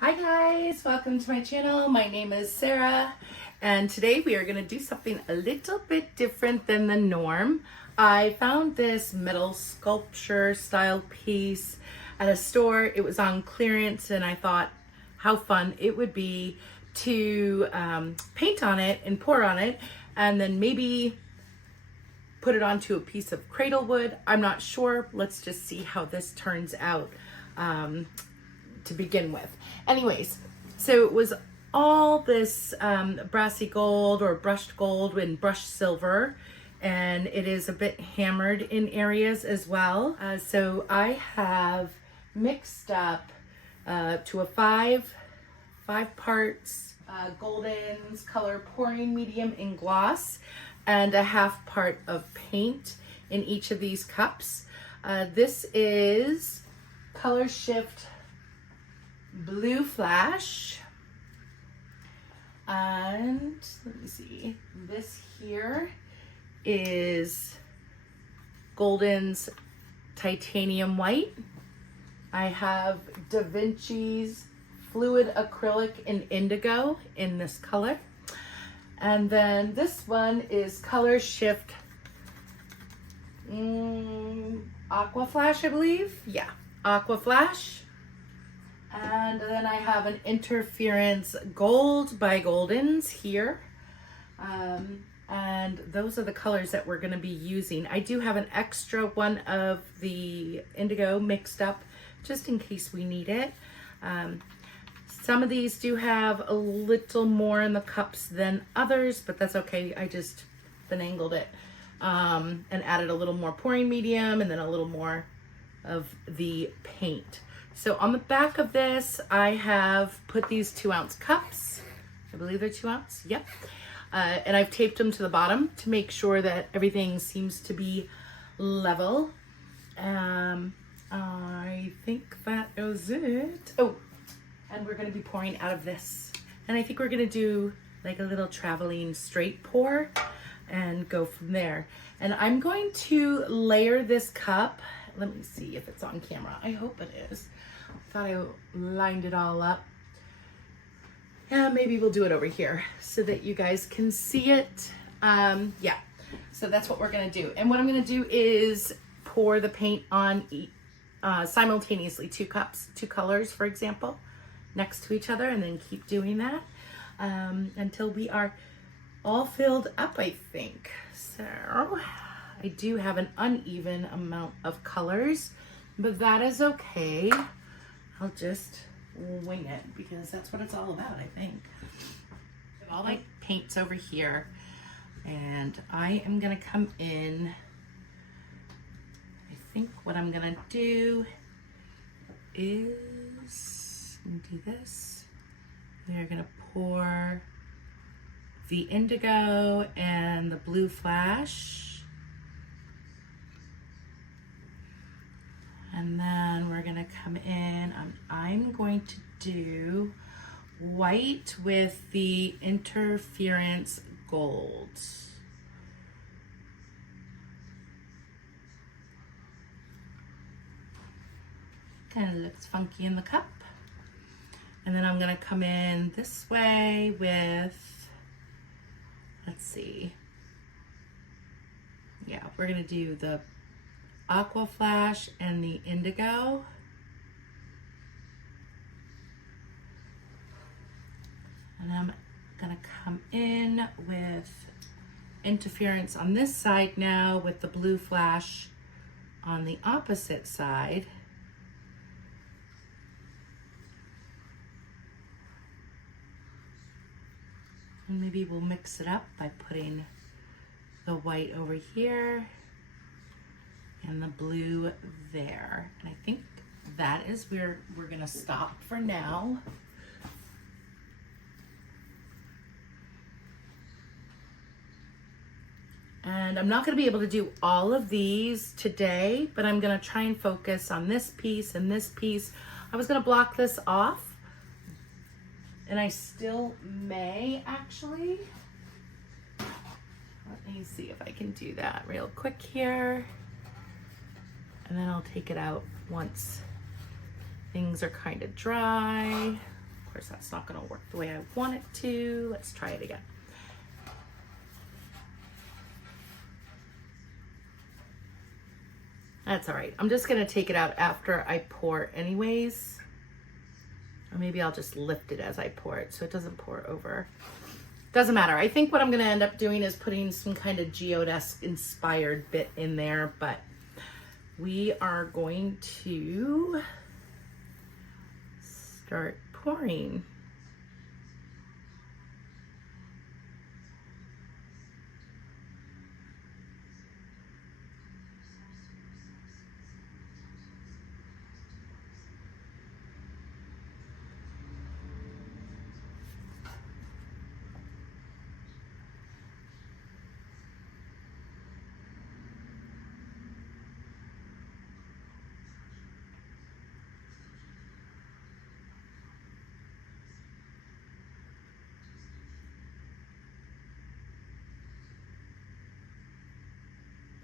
Hi guys, welcome to my channel. My name is Sarah and today we are going to do something a little bit different than the norm. I found this metal sculpture style piece at a store. It was on clearance and I thought how fun it would be to paint on it and pour on it and then maybe put it onto a piece of cradle wood. I'm not sure. Let's just see how this turns out to begin with. Anyways, so it was all this brassy gold or brushed gold and brushed silver, and it is a bit hammered in areas as well. So I have mixed up to a five parts Golden's color pouring medium in gloss and a half part of paint in each of these cups. This is Color Shift Blue Flash, and let me see, this here is Golden's Titanium White. I have Da Vinci's Fluid Acrylic in Indigo in this color, and then this one is Color Shift Aqua Flash, I believe. Yeah, Aqua Flash. And then I have an Interference Gold by Golden's here. And those are the colors that we're going to be using. I do have an extra one of the indigo mixed up just in case we need it. Some of these do have a little more in the cups than others, but that's okay. I just finagled it and added a little more pouring medium and then a little more of the paint. So on the back of this, I have put these 2-ounce cups. I believe they're 2 ounce. Yep. And I've taped them to the bottom to make sure that everything seems to be level. I think that is it. Oh, and we're going to be pouring out of this. And I think we're going to do like a little traveling straight pour and go from there. And I'm going to layer this cup. Let me see if it's on camera. I hope it is. I thought I lined it all up. Yeah, maybe we'll do it over here so that you guys can see it. Yeah, so that's what we're gonna do. And what I'm gonna do is pour the paint on simultaneously, 2 cups, 2 colors, for example, next to each other, and then keep doing that until we are all filled up, I think. So I do have an uneven amount of colors, but that is okay. I'll just wing it because that's what it's all about, I think. All my paint's over here, and I am gonna come in. I think what I'm gonna do is do this. We're gonna pour the indigo and the blue flash. And then we're gonna come in and I'm going to do white with the interference gold. Kind of looks funky in the cup. And then I'm gonna come in this way with, let's see. Yeah, we're gonna do the Aqua Flash and the indigo. And I'm gonna come in with interference on this side now with the blue flash on the opposite side. And maybe we'll mix it up by putting the white over here and the blue there. And I think that is where we're gonna stop for now. And I'm not gonna be able to do all of these today, but I'm gonna try and focus on this piece and this piece. I was gonna block this off, and I still may actually. Let me see if I can do that real quick here. And then I'll take it out once things are kind of dry. Of course, that's not gonna work the way I want it to. Let's try it again. That's all right. I'm just gonna take it out after I pour anyways. Or maybe I'll just lift it as I pour it so it doesn't pour over. Doesn't matter. I think what I'm gonna end up doing is putting some kind of geodesque inspired bit in there, but we are going to start pouring.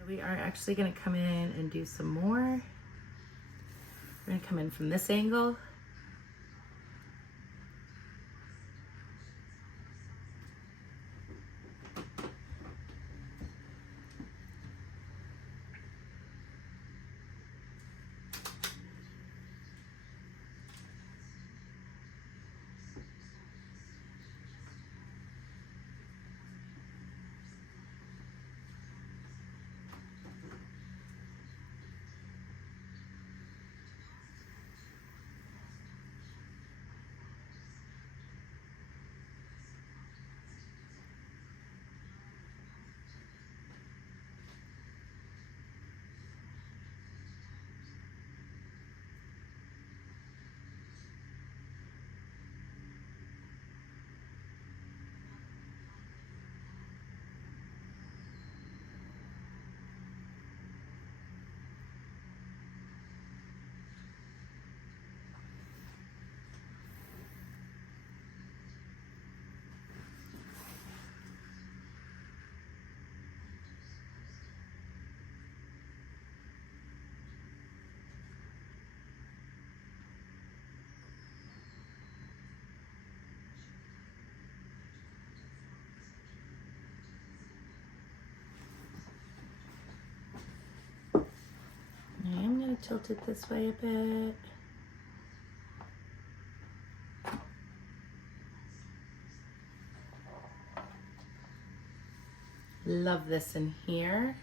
We are actually going to come in and do some more. We're going to come in from this angle. I'm going to tilt it this way a bit. Love this in here.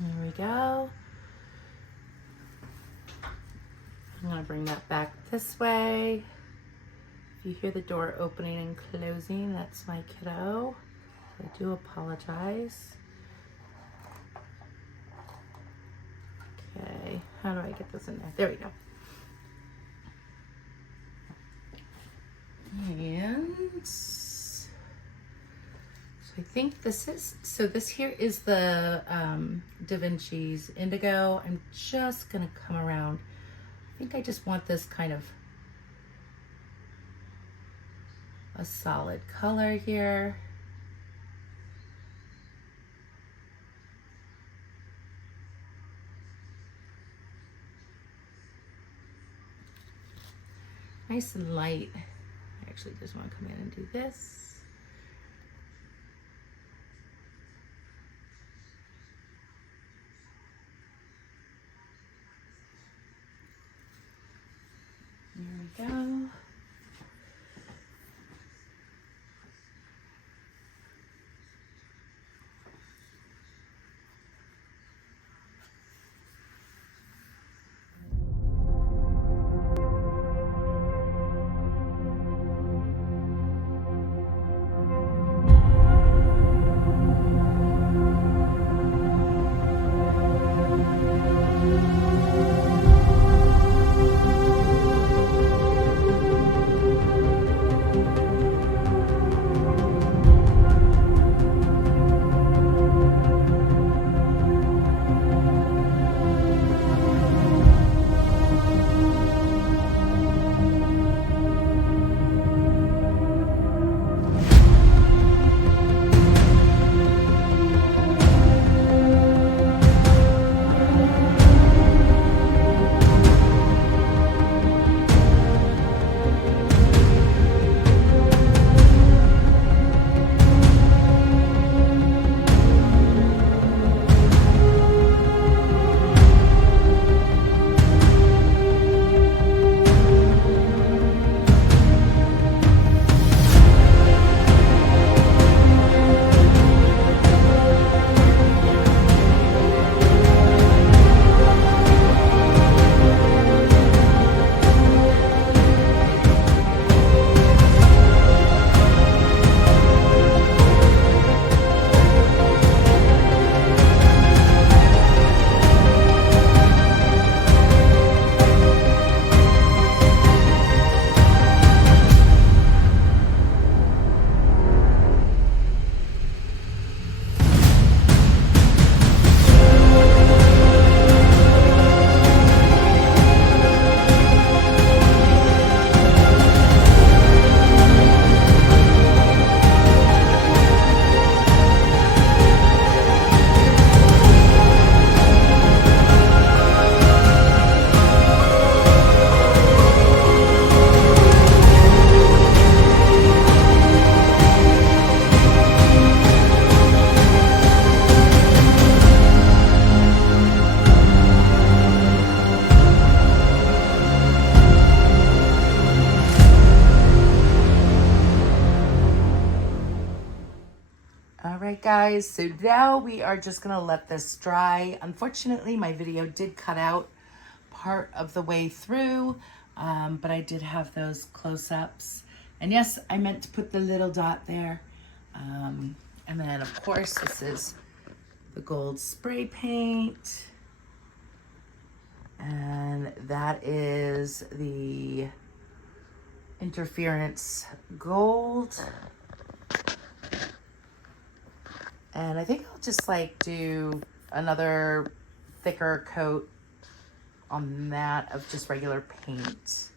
There we go. I'm going to bring that back this way. If you hear the door opening and closing, that's my kiddo. I do apologize. Okay, how do I get this in there? There we go. And so I think this is, so this here is the Da Vinci's Indigo. I'm just gonna come around. I think I just want this kind of a solid color here. Nice and light. I actually just want to come in and do this. There we go. All right, guys, so now we are just gonna let this dry. Unfortunately, my video did cut out part of the way through, but I did have those close-ups. And yes, I meant to put the little dot there. And then, of course, this is the gold spray paint. And that is the interference gold. And I think I'll just like do another thicker coat on that of just regular paint.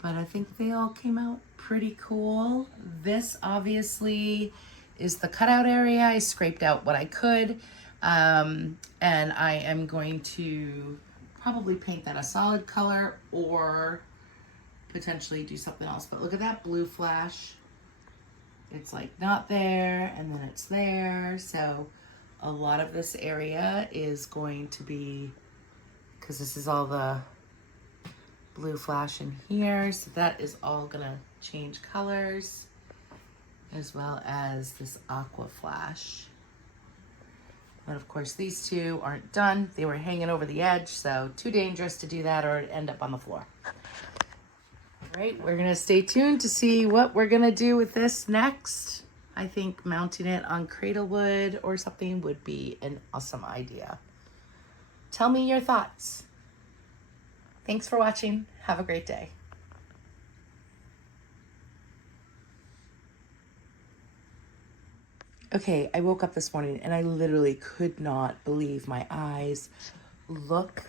But I think they all came out pretty cool. This obviously is the cutout area. I scraped out what I could. And I am going to probably paint that a solid color or potentially do something else. But look at that blue flash. It's like not there and then it's there. So a lot of this area is going to be, because this is all the blue flash in here. So that is all gonna change colors, as well as this aqua flash. But of course these two aren't done. They were hanging over the edge, so too dangerous to do that or end up on the floor. All right, we're gonna stay tuned to see what we're gonna do with this next. I think mounting it on cradle wood or something would be an awesome idea. Tell me your thoughts. Thanks for watching. Have a great day. Okay, I woke up this morning and I literally could not believe my eyes. Look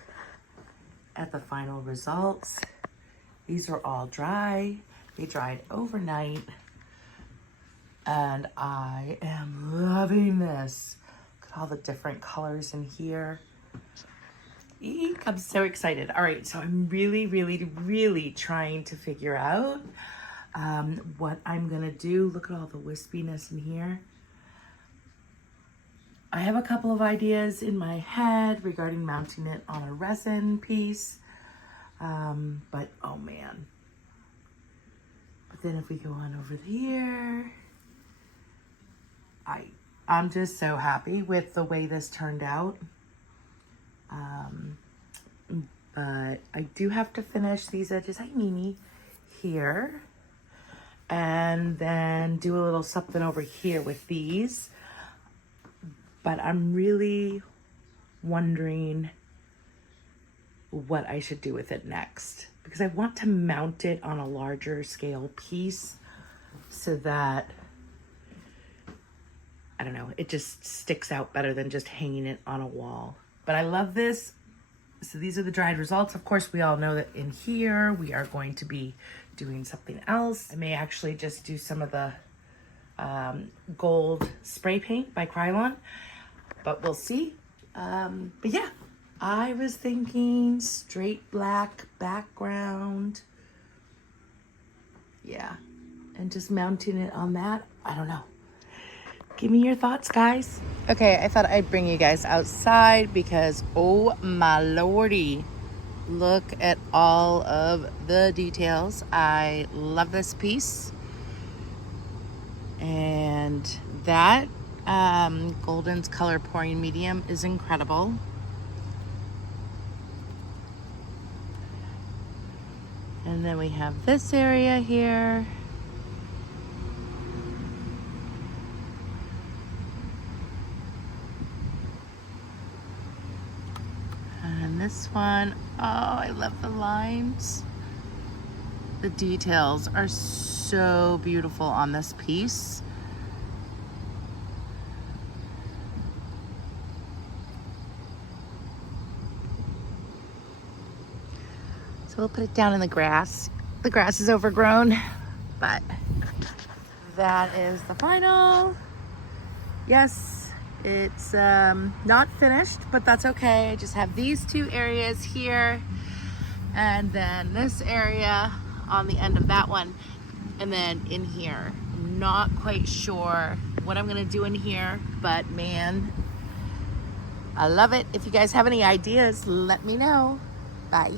at the final results. These are all dry. They dried overnight. And I am loving this. Look at all the different colors in here. Eek, I'm so excited. All right, so I'm really trying to figure out what I'm gonna do. Look at all the wispiness in here. I have a couple of ideas in my head regarding mounting it on a resin piece. But oh man. But then if we go on over here, I'm just so happy with the way this turned out. But I do have to finish these edges. Hi, Mimi. Here. And then do a little something over here with these. But I'm really wondering what I should do with it next, because I want to mount it on a larger scale piece so that, I don't know, it just sticks out better than just hanging it on a wall. But I love this. So these are the dried results. Of course, we all know that in here we are going to be doing something else. I may actually just do some of the gold spray paint by Acrylic, but we'll see. But yeah, I was thinking straight black background. Yeah, and just mounting it on that. I don't know. Give me your thoughts, guys. Okay, I thought I'd bring you guys outside because, oh my lordy, look at all of the details. I love this piece. And that Golden's color pouring medium is incredible. And then we have this area here. And this one, oh, I love the lines. The details are so beautiful on this piece. So we'll put it down in the grass. The grass is overgrown, but that is the final. Yes, it's not finished, but that's okay. I just have these two areas here and then this area on the end of that one, and then in here. I'm not quite sure what I'm gonna do in here, but man, I love it. If you guys have any ideas, let me know. Bye.